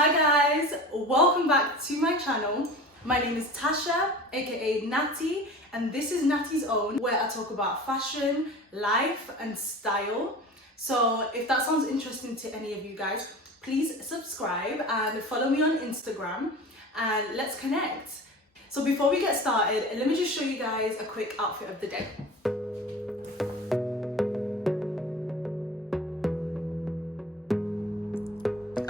Hi guys, welcome back to my channel. My name is Tasha, aka Natty, and this is Natty's Own, where I talk about fashion, life, and style. So if that sounds interesting to any of you guys, please subscribe and follow me on Instagram and let's connect. So before we get started, let me just show you guys a quick outfit of the day.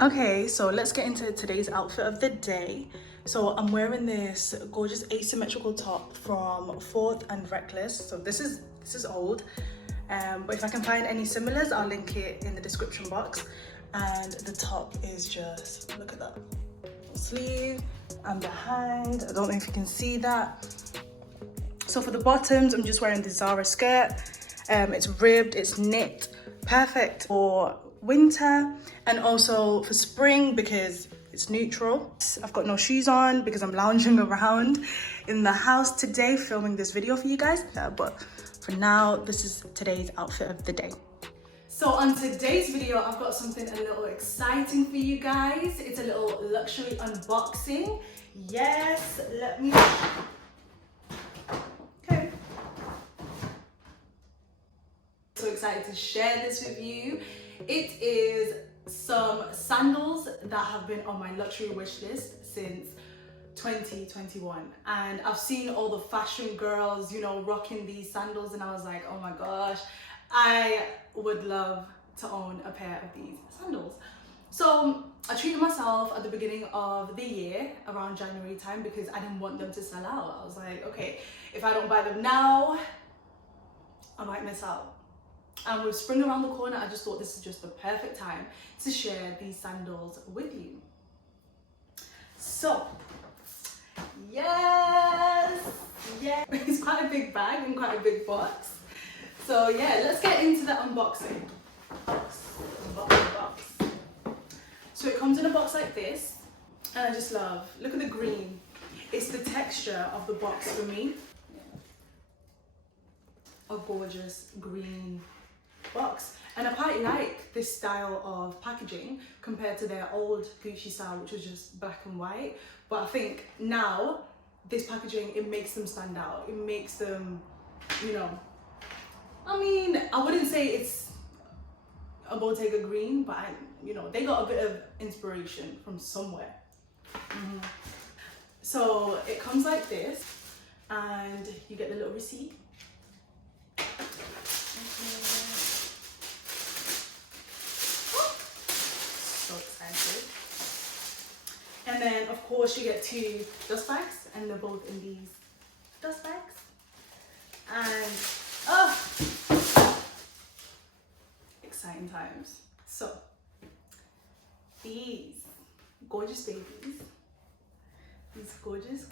Okay, so let's get into today's outfit of the day. So I'm wearing this gorgeous asymmetrical top from 4th and Reckless. So this is old, but if I can find any similars, I'll link it in the description box. And the top is just, look at that, sleeve and behind. I don't know if you can see that. So for the bottoms, I'm just wearing the Zara skirt. It's ribbed, it's knit, perfect for winter and also for spring because it's neutral. I've got no shoes on because I'm lounging around in the house today filming this video for you guys, but for now this is today's outfit of the day. So on today's video I've got something a little exciting for you guys. It's a little luxury unboxing. Yes, let me so excited to share this with you. It is some sandals that have been on my luxury wish list since 2021, and I've seen all the fashion girls, you know, rocking these sandals, and I was like, oh my gosh, I would love to own a pair of these sandals. So I treated myself at the beginning of the year around January time because I didn't want them to sell out. I was like, okay, if I don't buy them now, I might miss out. And with spring around the corner, I just thought this is just the perfect time to share these sandals with you. So, yes, it's quite a big bag and quite a big box. So yeah, let's get into the unboxing. Box. So it comes in a box like this, and I just love, look at the green. It's the texture of the box for me. A gorgeous green box, and I quite like this style of packaging compared to their old Gucci style, which was just black and white. But I think now this packaging, it makes them stand out. It makes them, you know, I mean, I wouldn't say it's a Bottega green, but you know, they got a bit of inspiration from somewhere. So it comes like this, and you get the little receipt. So excited. And then of course you get 2 dust bags, and they're both in these dust bags. And exciting times. So these gorgeous babies, these gorgeous.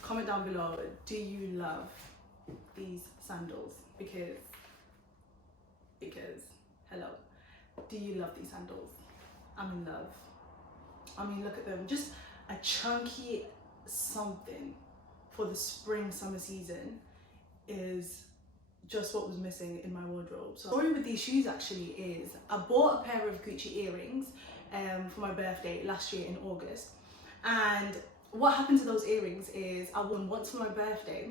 Comment down below, do you love these sandals? Because hello, do you love these sandals? I'm in love. I mean, look at them, just a chunky something for the spring summer season is just what was missing in my wardrobe. So the story with these shoes actually is I bought a pair of Gucci earrings for my birthday last year in August, and what happened to those earrings is I wore them once for my birthday,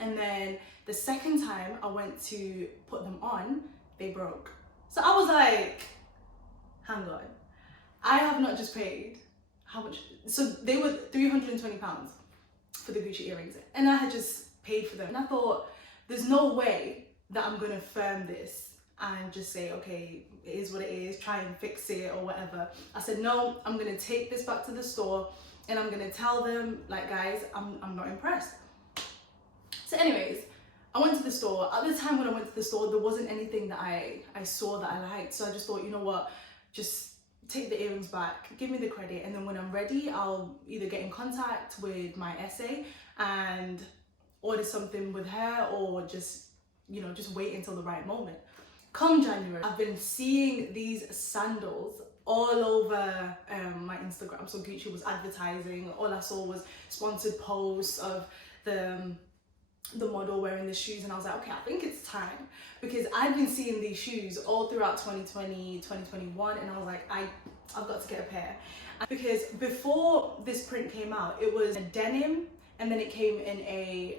and then the second time I went to put them on, they broke. So I was like, hang on, I have not just paid, how much? So they were £320 for the Gucci earrings, and I had just paid for them. And I thought, there's no way that I'm gonna firm this and just say, okay, it is what it is, try and fix it or whatever. I said, no, I'm gonna take this back to the store and I'm gonna tell them, like, guys, I'm not impressed. So anyways, I went to the store. At the time when I went to the store, there wasn't anything that I saw that I liked. So I just thought, you know what, just take the earrings back, give me the credit, and then when I'm ready, I'll either get in contact with my essay and order something with her, or just, you know, just wait until the right moment. Come January, I've been seeing these sandals all over my Instagram. So Gucci was advertising, all I saw was sponsored posts of the the model wearing the shoes, and I was like, okay, I think it's time, because I've been seeing these shoes all throughout 2020, 2021, and I was like, I've got to get a pair. Because before this print came out, it was a denim, and then it came in a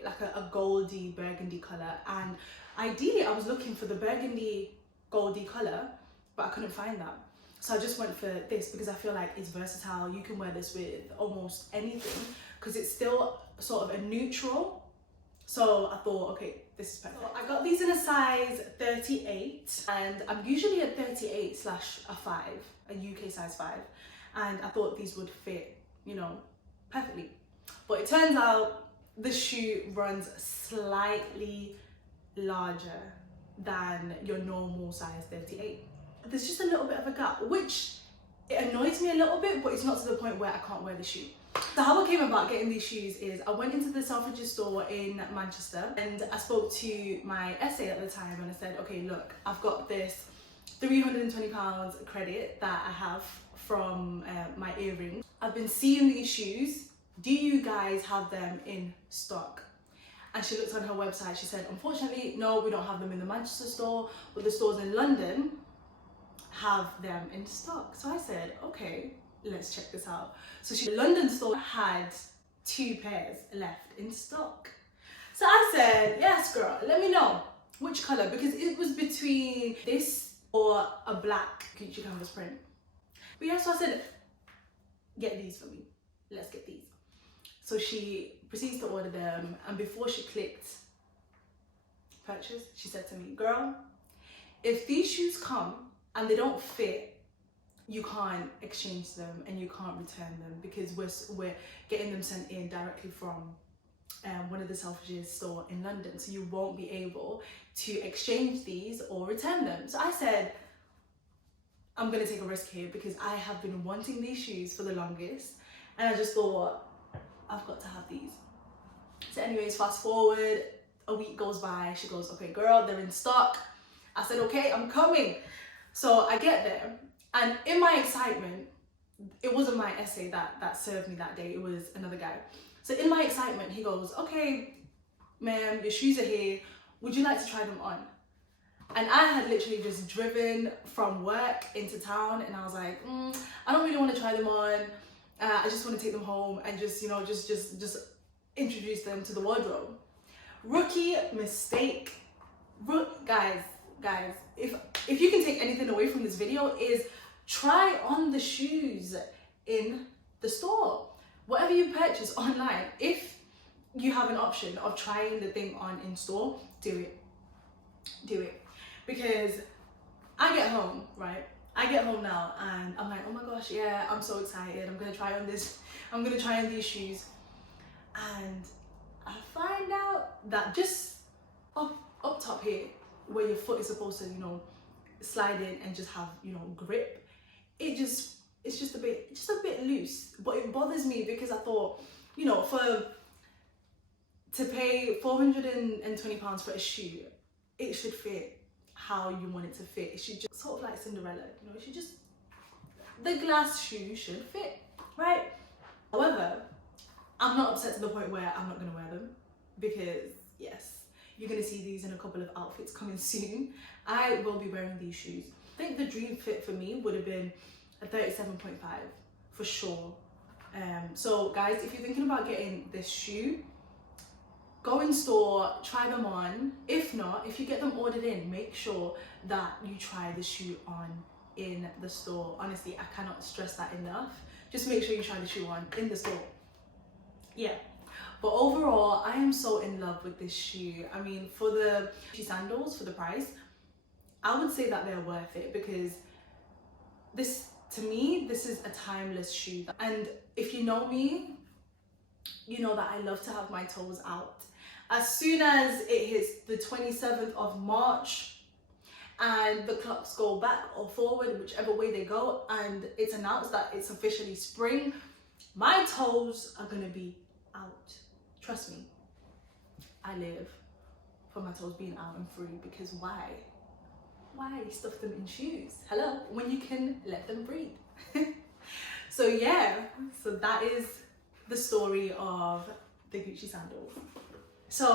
goldy burgundy color, and ideally I was looking for the burgundy goldy color, but I couldn't find that. So I just went for this because I feel like it's versatile. You can wear this with almost anything because it's still sort of a neutral. So I thought, okay, this is perfect. So I got these in a size 38, and I'm usually a 38/5, a UK size 5. And I thought these would fit, you know, perfectly. But it turns out the shoe runs slightly larger than your normal size 38. There's just a little bit of a gap, which it annoys me a little bit, but it's not to the point where I can't wear the shoe. So how I came about getting these shoes is I went into the Selfridges store in Manchester, and I spoke to my essay at the time, and I said, okay, look, I've got this £320 credit that I have from my earrings. I've been seeing these shoes. Do you guys have them in stock? And she looked on her website. She said, unfortunately, no, we don't have them in the Manchester store, but the stores in London have them in stock. So I said, okay, let's check this out. So the London store had 2 pairs left in stock. So I said, yes, girl, let me know which color, because it was between this or a black Gucci canvas print. But yeah, so I said, get these for me. Let's get these. So she proceeds to order them, and before she clicked purchase, she said to me, girl, if these shoes come and they don't fit, you can't exchange them and you can't return them, because we're getting them sent in directly from one of the Selfridges store in London, so you won't be able to exchange these or return them. So I said, I'm gonna take a risk here, because I have been wanting these shoes for the longest, and I just thought, I've got to have these. So anyways, fast forward, a week goes by, she goes, okay girl, they're in stock. I said, okay, I'm coming. So I get there, and in my excitement, it wasn't my essay that served me that day, it was another guy. So in my excitement, he goes, okay, ma'am, your shoes are here. Would you like to try them on? And I had literally just driven from work into town, and I was like, I don't really want to try them on. I just want to take them home and just, you know, just introduce them to the wardrobe. Rookie mistake. Guys, if you can take anything away from this video, is try on the shoes in the store. Whatever you purchase online, if you have an option of trying the thing on in store, do it. Because I get home, right? I get home now and I'm like, oh my gosh, yeah, I'm so excited. I'm gonna try on this. I'm gonna try on these shoes. And I find out that just up top here, where your foot is supposed to, you know, slide in and just have, you know, grip, it's just a bit loose. But it bothers me because I thought, you know, to pay £420 for a shoe, it should fit how you want it to fit. It should just sort of like Cinderella, you know, it should just, the glass shoe should fit, right? However, I'm not upset to the point where I'm not gonna wear them, because yes, you're gonna see these in a couple of outfits coming soon. I will be wearing these shoes. I think the dream fit for me would have been a 37.5 for sure. So guys, if you're thinking about getting this shoe, go in store, try them on. If not, if you get them ordered in, make sure that you try the shoe on in the store. Honestly, I cannot stress that enough. Just make sure you try the shoe on in the store. Yeah. But overall, I am so in love with this shoe. I mean, for the sandals, for the price, I would say that they're worth it, because this, to me, this is a timeless shoe. And if you know me, you know that I love to have my toes out. As soon as it hits the 27th of March and the clocks go back or forward, whichever way they go, and it's announced that it's officially spring, my toes are gonna be out. Trust me, I live for my toes being out and free, because why stuff them in shoes? Hello, when you can let them breathe. So yeah, so that is the story of the Gucci sandals. So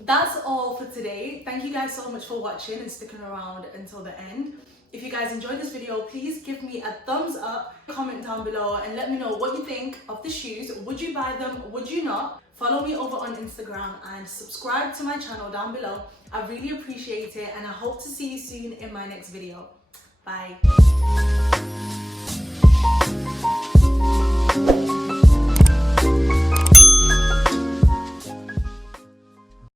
that's all for today. Thank you guys so much for watching and sticking around until the end. If you guys enjoyed this video, please give me a thumbs up, comment down below, and let me know what you think of the shoes. Would you buy them? Would you not? Follow me over on Instagram and subscribe to my channel down below. I really appreciate it, and I hope to see you soon in my next video. Bye.